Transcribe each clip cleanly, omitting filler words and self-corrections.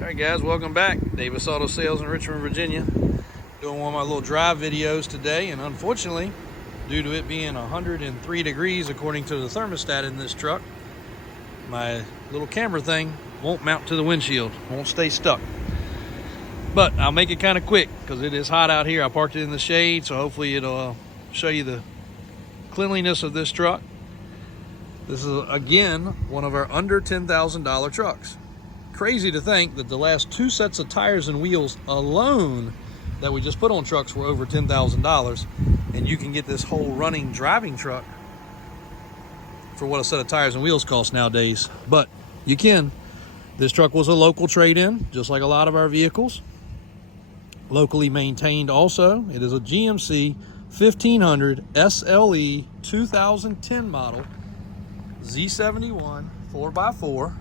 Alright guys, welcome back. Davis Auto Sales in Richmond, Virginia. Doing one of my little drive videos today, and unfortunately, due to it being 103 degrees according to the thermostat in this truck, my little camera thing won't mount to the windshield, won't stay stuck. But I'll make it kind of quick because it is hot out here. I parked it in the shade, so hopefully it'll show you the cleanliness of this truck. This is, again, one of our under $10,000 trucks. Crazy to think that the last two sets of tires and wheels alone that we just put on trucks were over $10,000, and you can get this whole running driving truck for what a set of tires and wheels costs nowadays. But you can. This truck was a local trade-in, just like a lot of our vehicles. Locally maintained also. It is a GMC 1500 SLE 2010 model, Z71 4x4.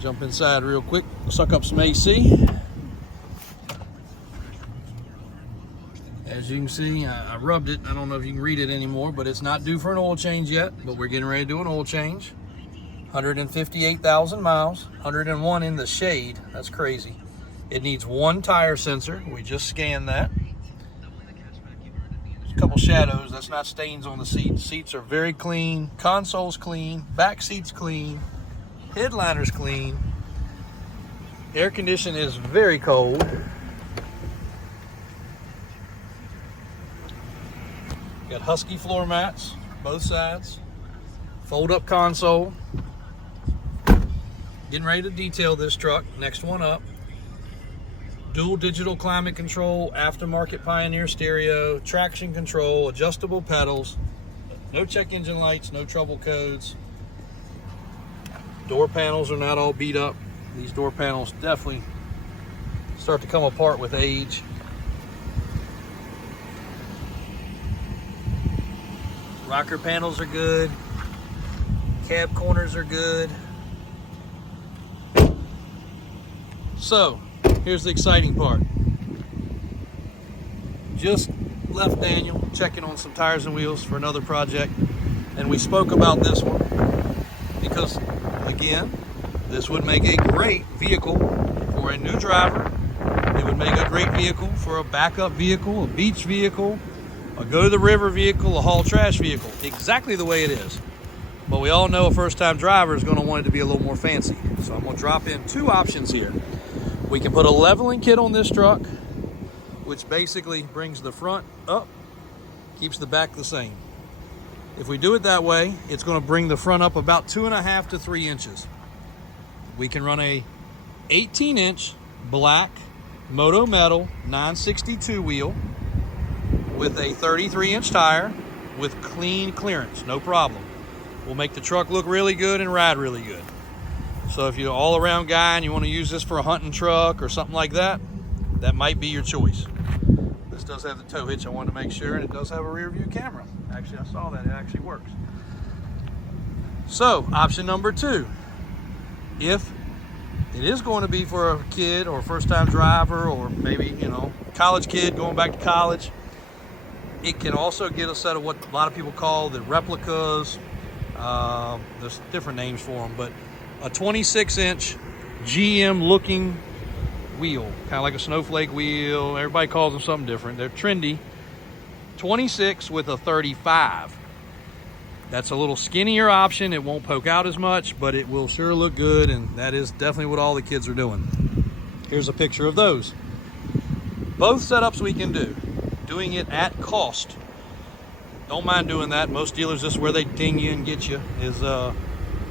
Jump inside real quick, suck up some AC. As you can see, I rubbed it. I don't know if you can read it anymore, but it's not due for an oil change yet, but we're getting ready to do an oil change. 158,000 miles, 101 in the shade. That's crazy. It needs one tire sensor. We just scanned that. There's a couple shadows. That's not stains on the seats. Seats are very clean. Console's clean. Back seat's clean. Headliner's clean. Air condition is very cold. Got Husky floor mats, both sides. Fold up console. Getting ready to detail this truck. Next one up. Dual digital climate control, aftermarket Pioneer stereo, traction control, adjustable pedals. No check engine lights, no trouble codes. Door panels are not all beat up. These door panels definitely start to come apart with age. Rocker panels are good. Cab corners are good. So, here's the exciting part. Just left Daniel checking on some tires and wheels for another project, and we spoke about this one because, again, this would make a great vehicle for a new driver. It would make a great vehicle for a backup vehicle, a beach vehicle, a go to the river vehicle, a haul trash vehicle. Exactly the way it is. But we all know a first-time driver is going to want it to be a little more fancy. So I'm going to drop in two options here. We can put a leveling kit on this truck, which basically brings the front up, keeps the back the same. If we do it that way, it's going to bring the front up about 2.5 to 3 inches. We can run a 18-inch black Moto Metal 962 wheel with a 33-inch tire with clean clearance, no problem. We'll make the truck look really good and ride really good. So if you're an all-around guy and you want to use this for a hunting truck or something like that, that might be your choice. This does have the tow hitch, I wanted to make sure, and it does have a rear view camera. Actually, I saw that, it actually works. So, option number two, if it is going to be for a kid or a first-time driver or maybe, you know, college kid going back to college, it can also get a set of what a lot of people call the replicas. There's different names for them, but a 26-inch GM looking wheel, kind of like a snowflake wheel. Everybody calls them something different. They're trendy. 26 with a 35. That's a little skinnier option. It won't poke out as much, but it will sure look good, and that is definitely what all the kids are doing. Here's a picture of those. Both setups we can do. Doing it at cost. Don't mind doing that. Most dealers, this is where they ding you and get you, is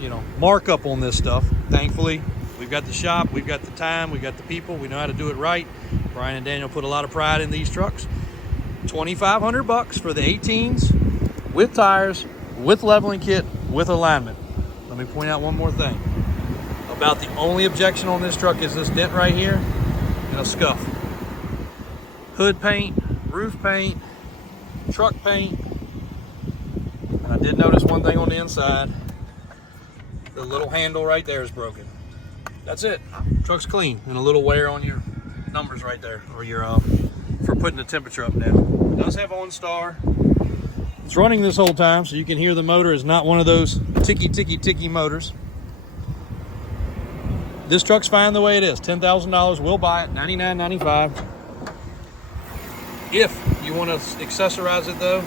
you know, markup on this stuff. Thankfully, we've got the shop, we've got the time, we've got the people, we know how to do it right. Brian and Daniel put a lot of pride in these trucks. $2,500 for the 18s with tires, with leveling kit, with alignment. Let me point out one more thing. About the only objection on this truck is this dent right here and a scuff. Hood paint, roof paint, truck paint. And I did notice one thing on the inside. The little handle right there is broken. That's it. Truck's clean, and a little wear on your numbers right there, or your for putting the temperature up and down. It does have OnStar. It's running this whole time, so you can hear the motor is not one of those ticky motors. this truck's fine the way it is. $10,000, we'll buy it, $99.95. If you want to accessorize it though,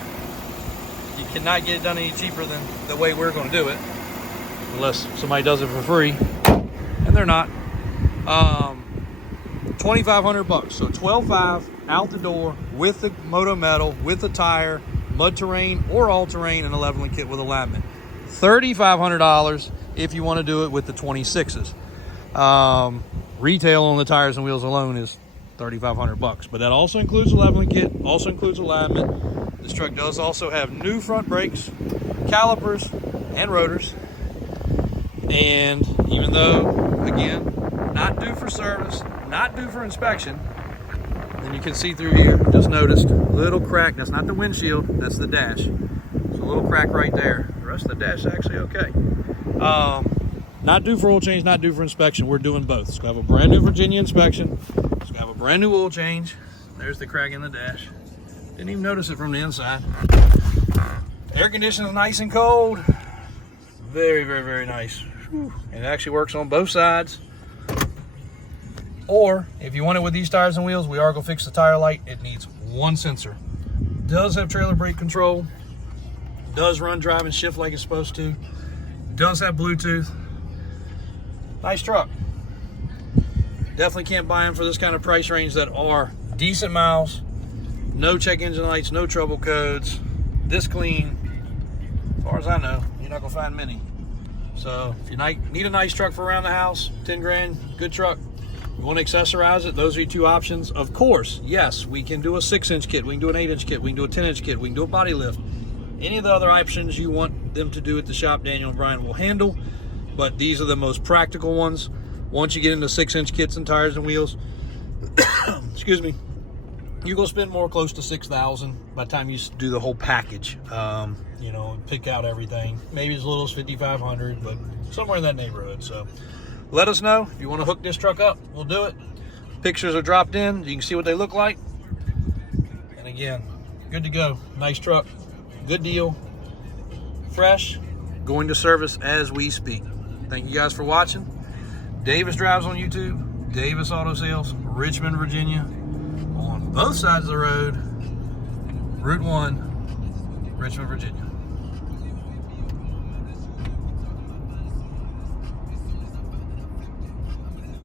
you cannot get it done any cheaper than the way we're going to do it, unless somebody does it for free, and they're not. $2,500, so $12,500 out the door with the moto metal, with the tire, mud terrain or all terrain, and a leveling kit with alignment. $3,500 if you want to do it with the 26s. Retail on the tires and wheels alone is $3,500, but that also includes a leveling kit, also includes alignment. This truck does also have new front brakes, calipers, and rotors. And even though, again, not due for service, not due for inspection, and you can see through here, just noticed, little crack. That's not the windshield, that's the dash. There's a little crack right there. The rest of the dash is actually okay. Not due for oil change, not due for inspection. We're doing both. It's going to have a brand new Virginia inspection. It's going to have a brand new oil change. There's the crack in the dash. Didn't even notice it from the inside. Air conditioning is nice and cold. Very, very, very nice. Whew. And it actually works on both sides. Or if you want it with these tires and wheels, we are going to fix the tire light. It needs one sensor. Does have trailer brake control. Does run, drive, and shift like it's supposed to. Does have Bluetooth. Nice truck. Definitely can't buy them for this kind of price range that are decent miles, no check engine lights, no trouble codes, this clean. As far as I know, you're not gonna find many. So if you need a nice truck for around the house, 10 grand, good truck. You want to accessorize it, those are your two options. Of course, yes, we can do a 6-inch kit, we can do an 8-inch kit, we can do a 10-inch kit, we can do a body lift. Any of the other options you want them to do at the shop, Daniel and Brian will handle. But these are the most practical ones. Once you get into 6-inch kits and tires and wheels, excuse me, you're gonna spend more, close to $6,000 by the time you do the whole package. You know, pick out everything. Maybe as little as $5,500, but somewhere in that neighborhood. So let us know if you want to hook this truck up. We'll do it. Pictures are dropped in. You can see what they look like. And again, good to go. Nice truck. Good deal. Fresh. Going to service as we speak. Thank you guys for watching. Davis Drives on YouTube, Davis Auto Sales, Richmond, Virginia, on both sides of the road, Route 1, Richmond, Virginia.